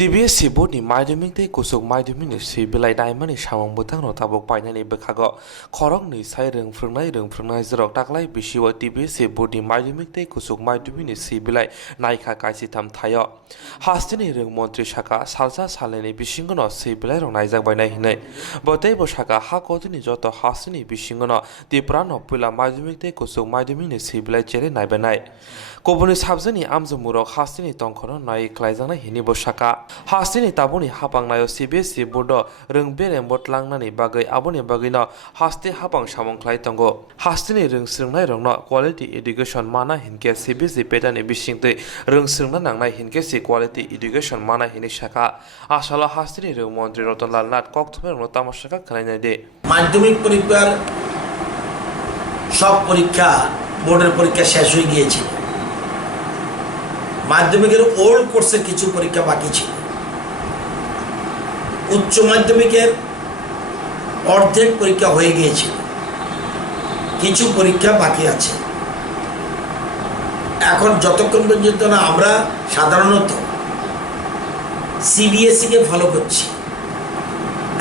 TBS Boardni Maiduming Day Kusuk Maiduming Si Bilai Diamond Shamong Butang no Tabok Painani Bekago Korong ni Sai Rung Frunai Zrok Taklai Bishiwa TBS Boardni Maiduming Day Kusuk Maiduming Si Bilai Naika Kaisitam Tayo Hastini Rung Montri Shaka Salsa Saleni Bishingono Si Bilai Rong Naizak by Nahine Bote Boshaka Hakotini Joto Hastini Bishingono Diprano Pula Maiduming Day Kusuk Maiduming Si Bilai Jere Naibanai Kobuni Sabzani Amzumuro Hastini Tonkono Nai Klaizana Hini Boshaka Hastini tabuni hapang nayo CBS bodo rung bere botlangnani bagai aboni bagino haste hapang samong khlai tongo hastini rung sringnai rongno quality education mana hinke CBS petani bisingte rung sringna nangnai hinke si quality education mana hini shaka asala hastini rung mantri Ratanlal Nath kokthome rongno tamashaka khlainai de মাধ্যমিক পরীক্ষার সব পরীক্ষা বোর্ডের পরীক্ষা শেষ হয়ে গিয়েছে মাধ্যমিকের ওল্ড কোর্সের কিছু পরীক্ষা বাকি ছিল উচ্চ মাধ্যমিকের অর্ধেক পরীক্ষা হয়ে গিয়েছিল কিছু পরীক্ষা বাকি আছে এখন যতক্ষণ পর্যন্ত না আমরা সাধারণত সিবিএসই কে ফলো করছি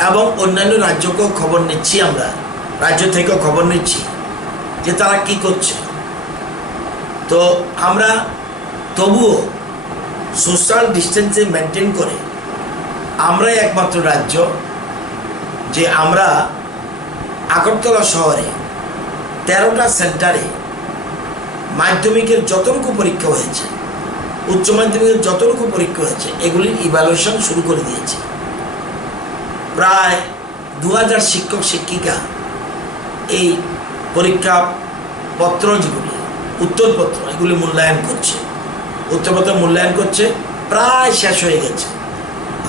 এবং অন্যান্য রাজ্যকেও খবর নিচ্ছি আমরা রাজ্য থেকেও খবর নিচ্ছি যে তারা কি করছে তো আমরা তবুও সোশ্যাল ডিস্টেন্সিং মেনটেন করে আমরাই একমাত্র রাজ্য যে আমরা আগরতলা শহরে 13টা সেন্টারে মাধ্যমিকের যতটুকু পরীক্ষা হয়েছে উচ্চ মাধ্যমিকের যতটুকু পরীক্ষা হয়েছে এগুলির ইভ্যালুয়েশন শুরু করে দিয়েছে প্রায় 2000 শিক্ষক শিক্ষিকা এই পরীক্ষা পত্র যেগুলি উত্তরপত্র এগুলি মূল্যায়ন করছে উত্তরপত্র মূল্যায়ন করছে প্রায় শেষ হয়ে গেছে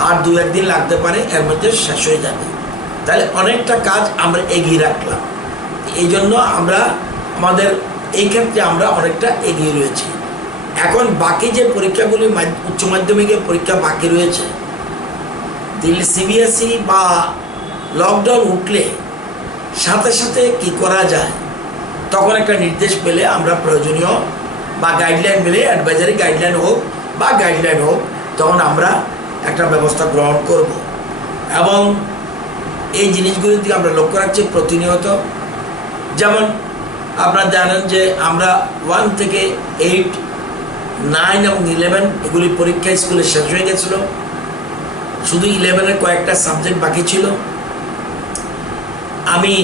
আর 2-1 দিন লাগতে পারে এর মধ্যে শেষ হয়ে যাবে তাহলে অনেকটা কাজ আমরা এগিয়ে রাখলাম এই জন্য আমরা আমাদের এই ক্ষেত্রে আমরা অনেকটা এগিয়ে রয়েছি এখন বাকি যে পরীক্ষাগুলি উচ্চ মাধ্যমিকের পরীক্ষা বাকি রয়েছে দিল্লি সিবিএসই বা লকডাউন উঠলে সাথে সাথে কি করা যায় তখন একটা নির্দেশ পেলে আমরা প্রয়োজনীয় বা গাইডলাইন পেলে অ্যাডভাইজারি গাইডলাইন হোক বা গাইডলাইন হোক তখন আমরা একটা ব্যবস্থা গ্রহণ করব এবং এই জিনিসগুলির দিকে আমরা লক্ষ্য রাখছি প্রতিনিয়ত যেমন আপনারা জানেন যে আমরা 1 থেকে 8, 9 এবং 11 এগুলি পরীক্ষা স্কুলে শেষ হয়ে গেছিল শুধু 11-এর কয়েকটা সাবজেক্ট বাকি ছিল আমি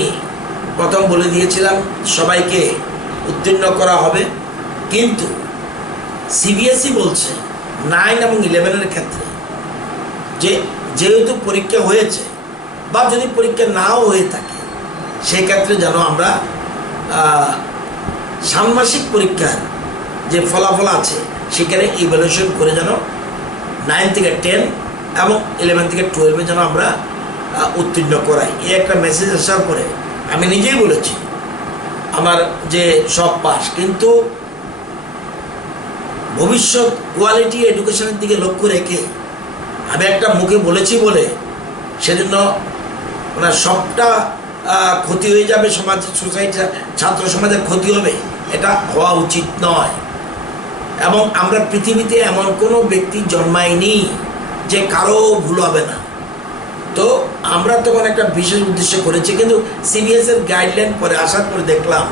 প্রথম বলে দিয়েছিলাম সবাইকে উত্তীর্ণ করা হবে কিন্তু সিবিএসই বলছে 9 এবং 11-এর ক্ষেত্রে যে যেহেতু পরীক্ষা হয়েছে বা যদি পরীক্ষা নাও হয়ে থাকে সেই ক্ষেত্রে যেন আমরা ষান্মাসিক পরীক্ষার যে ফলাফল আছে সেখানে ইভ্যালুয়েশন করে যেন 9 থেকে 10 এবং 11 থেকে 12-এ যেন আমরা উত্তীর্ণ করাই এই একটা মেসেজ আসার পরে আমি নিজেই বলেছি আমার যে সব পাস কিন্তু ভবিষ্যৎ কোয়ালিটি এডুকেশনের দিকে লক্ষ্য রেখে আমি একটা মুখে বলেছি বলে সেজন্য ওনার সবটা ক্ষতি হয়ে যাবে সমাজ সোসাইটি ছাত্র সমাজের ক্ষতি হবে এটা হওয়া উচিত নয় এবং আমরা পৃথিবীতে এমন কোনো ব্যক্তি জন্মায়নি যে কারো ভুল হবে না তো আমরা তখন একটা বিশেষ উদ্দেশ্য করেছি কিন্তু সিবিএসের গাইডলাইন পরে আসার পরে দেখলাম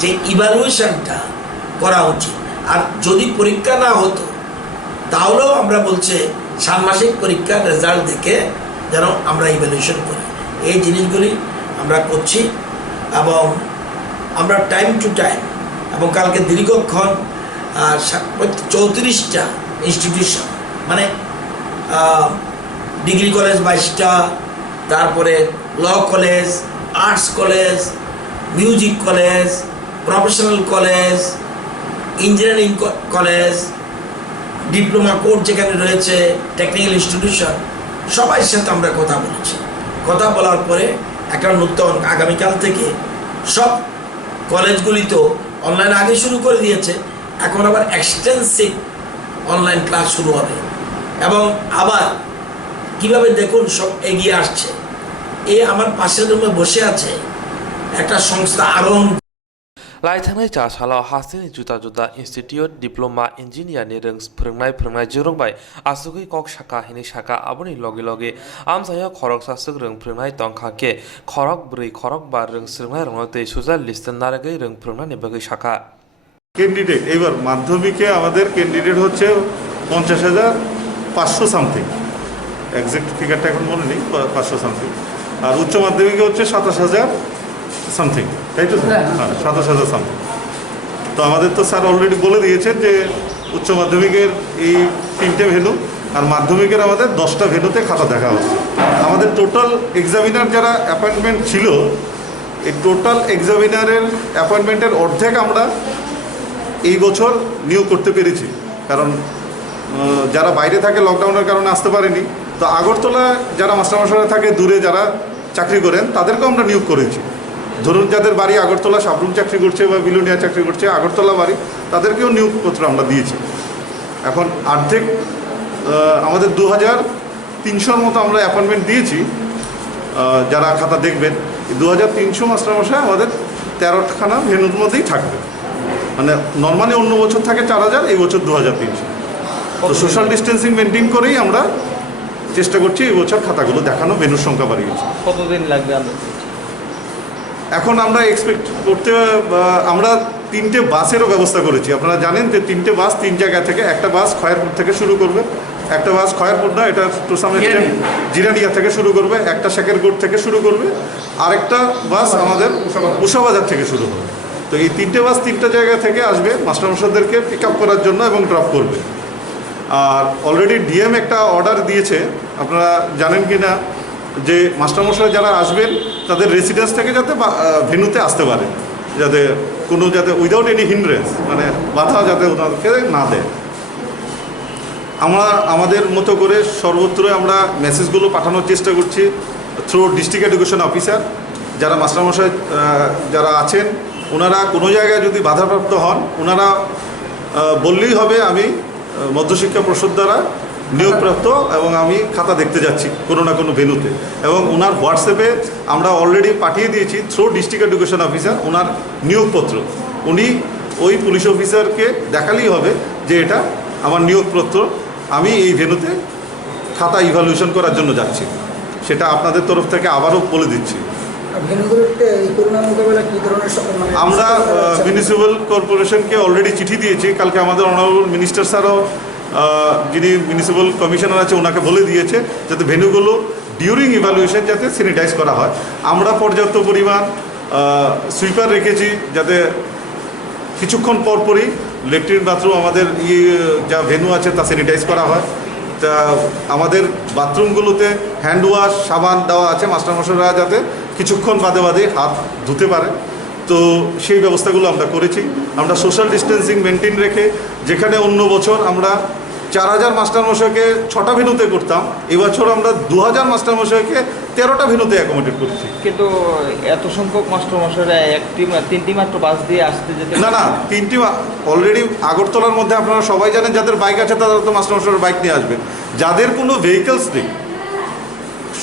যে ইভ্যালুয়েশনটা করা উচিত আর যদি পরীক্ষা না হতো তাহলেও আমরা বলছে ষান্মাসিক পরীক্ষার রেজাল্ট দেখে যেন আমরা ইভ্যালুয়েশন করি এই জিনিসগুলি আমরা করছি এবং আমরা টাইম টু টাইম এবং কালকে দীর্ঘক্ষণ 34টা ইনস্টিটিউশন মানে ডিগ্রি কলেজ 22টা তারপরে law college arts college music college professional college engineering college diploma course যেখানে রয়েছে টেকনিক্যাল ইনস্টিটিউশন সবার সাথে আমরা কথা বলেছি কথা বলার পরে একটা নতুন আগামীকাল থেকে সব কলেজগুলি তো অনলাইন আগে শুরু করে দিয়েছে এখন আবার এক্সটেন্সিভ অনলাইন ক্লাস শুরু হবে এবং আবার কিভাবে দেখুন সব এগিয়ে আসছে এই আমার পাশের রুমে বসে আছে একটা সংস্থা আরোহণ लाइथांनाय चासालाव हासिनि जुदा जुदा इन्स्टिट्यूट डिप्लोमा इंजिनियारनि रों फोरोंनाय जिरंबाय आसुगै कक शाखा हिनि शाखा आबुनि लगे लगे आमसाया खरक सासुक रों फोरोंनाय तंखाके खरक 4 खरक 12 रों सोलोंनाय रंगते सुजा लिस्टन नारगै रों फोरोंनाय बगै शाखा ক্যান্ডিডেট এবার মাধ্যমিকে আমাদের ক্যান্ডিডেট হচ্ছে 50,500 সামথিং, এক্সাক্ট ফিগারটা এখন মনে নেই, 500 সামথিং। আর উচ্চ মাধ্যমিকে হচ্ছে 27,000 সামথিং, তাই তো? হ্যাঁ, 27,000 সামথিং। তো আমাদের তো স্যার অলরেডি বলে দিয়েছেন যে উচ্চ মাধ্যমিকের এই 3টে ভেন্যু আর মাধ্যমিকের আমাদের 10টা ভেন্যুতে খাতা দেখা হচ্ছে। আমাদের টোটাল এক্সামিনার যারা অ্যাপয়েন্টমেন্ট ছিল, এই টোটাল এক্সামিনারের অ্যাপয়েন্টমেন্টের অর্ধেক আমরা এই বছর নিয়োগ করতে পেরেছি, কারণ যারা বাইরে থাকে লকডাউনের কারণে আসতে পারেনি। তো আগরতলা যারা মাস্টারমশাইরা থাকে দূরে যারা চাকরি করেন তাদেরকেও আমরা নিয়োগ করেছি। ধরুন যাদের বাড়ি আগরতলা সাবরুম চাকরি করছে বা বিলোনিয়া চাকরি করছে, আগরতলা বাড়ি, তাদেরকেও নিয়োগপত্র আমরা দিয়েছি। এখন অর্ধেক আমাদের 2,300 মতো আমরা অ্যাপয়েন্টমেন্ট দিয়েছি যারা খাতা দেখবেন। 2,300 মাস্টারমশাই আমাদের 13খানা ভেন্যুর মধ্যেই থাকবে। মানে নর্মালি অন্য বছর থাকে 4,000, এই বছর 2,300। তো সোশ্যাল ডিস্টেন্সিং মেনটেন করেই আমরা চেষ্টা করছি এই বছর খাতাগুলো দেখানো, ভেন্যুর সংখ্যা বাড়িয়েছি। কতদিন লাগবে? এখন আমরা এক্সপেক্ট করতে আমরা 3টে বাসেরও ব্যবস্থা করেছি। আপনারা জানেন যে 3টে বাস 3 জায়গা থেকে, একটা বাস খয়েরপুর থেকে শুরু করবে, একটা বাস খয়েরপুর না, এটা টু সাম এক্সটেন্ট জিরানিয়া থেকে শুরু করবে, একটা শেখেরগড় থেকে শুরু করবে, আরেকটা বাস আমাদের উষাবাজার থেকে শুরু হবে। তো এই 3টে বাস 3টা জায়গা থেকে আসবে মাস্টারমশাইদেরকে পিক আপ করার জন্য এবং ড্রপ করবে। আর অলরেডি ডিএম একটা অর্ডার দিয়েছে, আপনারা জানেন কি না, যে মাস্টারমশাই যারা আসবেন তাদের রেসিডেন্স থেকে যাতে ভেন্যুতে আসতে পারে, যাতে উইদাউট এনি হিন্ড্রেন্স, মানে বাধা যাতে ওনাদেরকে না দেয়। আমরা আমাদের মতো করে সর্বত্র আমরা মেসেজগুলো পাঠানোর চেষ্টা করছি থ্রু ডিস্ট্রিক্ট এডুকেশন অফিসার। যারা মাস্টারমশাই যারা আছেন ওনারা কোনো জায়গায় যদি বাধাপ্রাপ্ত হন, ওনারা বললেই হবে আমি মধ্যশিক্ষা পর্ষদ দ্বারা নিয়োগপ্রাপ্ত এবং আমি খাতা দেখতে যাচ্ছি কোনো না কোনো ভেন্যুতে। এবং ওনার হোয়াটসঅ্যাপে আমরা অলরেডি পাঠিয়ে দিয়েছি থ্রু ডিস্ট্রিক্ট এডুকেশন অফিসার ওনার নিয়োগপত্র। উনি ওই পুলিশ অফিসারকে দেখালেই হবে যে এটা আমার নিয়োগপত্র, আমি এই ভেন্যুতে খাতা ইভ্যালুয়েশন করার জন্য যাচ্ছি। সেটা আপনাদের তরফ থেকে আবারও বলে দিচ্ছি। আমরা মিউনিসিপ্যাল কর্পোরেশনকে অলরেডি চিঠি দিয়েছি। কালকে আমাদের অনারেবল মিনিস্টার স্যারও, যিনি মিউনিসিপ্যাল কমিশনার আছে, ওনাকে বলে দিয়েছে যাতে ভেন্যুগুলো ডিউরিং ইভ্যালুয়েশন যাতে স্যানিটাইজ করা হয়। আমরা পর্যাপ্ত পরিমাণ সুইপার রেখেছি যাতে কিছুক্ষণ পরপরই লেট্রিন বাথরুম আমাদের যা ভেন্যু আছে তা স্যানিটাইজ করা হয়। তা আমাদের বাথরুমগুলোতে হ্যান্ড ওয়াশ সাবান দেওয়া আছে, মাস্টারমশাইরা যাতে কিছুক্ষণ বাদে বাদে হাত ধুতে পারে। তো সেই ব্যবস্থাগুলো আমরা করেছি। আমরা সোশ্যাল ডিস্টেন্সিং মেনটেন রেখে, যেখানে অন্য বছর আমরা 4,000 মাস্টারমশাইকে 6টা ভেন্যুতে করতাম, এবছর আমরা 2,000 মাস্টারমশাইকে 13টা ভেন্যুতে অ্যাকোমোডেট করছি। কিন্তু এত সংখ্যক মাস্টারমশাইরা 3টি মাত্র বাস দিয়ে আসতে যেতে না 3টি অলরেডি আগরতলার মধ্যে আপনারা সবাই জানেন, যাদের বাইক আছে তারা তো মাস্টারমশাইরা বাইক নিয়ে আসবেন। যাদের কোনো ভেহিকেলস নেই,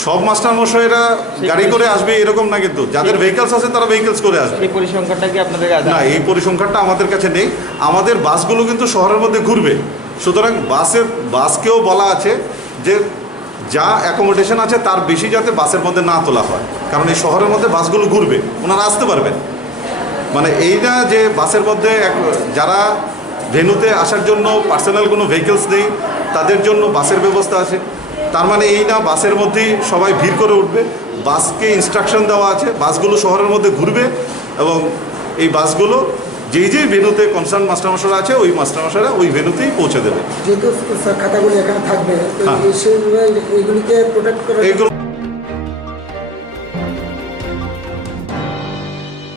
সব মাস্টারমশাইরা গাড়ি করে আসবে এরকম না, কিন্তু যাদের ভেহিকেলস আছে তারা ভেহিকেলস করে আসবে। এই পরিসংখ্যানটা কি আপনাদের কাছে? না, এই পরিসংখ্যানটা আমাদের কাছে নেই। আমাদের বাসগুলো কিন্তু শহরের মধ্যে ঘুরবে, সুতরাং বাসকেও বলা আছে যে যা অ্যাকোমোডেশন আছে তার বেশি যাতে বাসের মধ্যে না তোলা হয়, কারণ এই শহরের মধ্যে বাসগুলো ঘুরবে, ওনারা আসতে পারবেন। মানে এই না যে বাসের মধ্যে যারা ভেন্যুতে আসার জন্য পার্সোনাল কোনো ভেহিকেলস নেই তাদের জন্য বাসের ব্যবস্থা আছে, তার মানে এই না বাসের মধ্যেই সবাই ভিড় করে উঠবে। বাসকে ইনস্ট্রাকশন দেওয়া আছে, বাসগুলো শহরের মধ্যে ঘুরবে এবং এই বাসগুলো যেই ভেন্যুতে কনসার্ন মাস্টারমশাইরা আছে ওই মাস্টারমশাইরা ওই ভেন্যুতেই পৌঁছে দেবে। যেহেতু খাতাগুলো এখানে থাকবে, এইগুলিকে প্রোটেক্ট করা, এইগুলো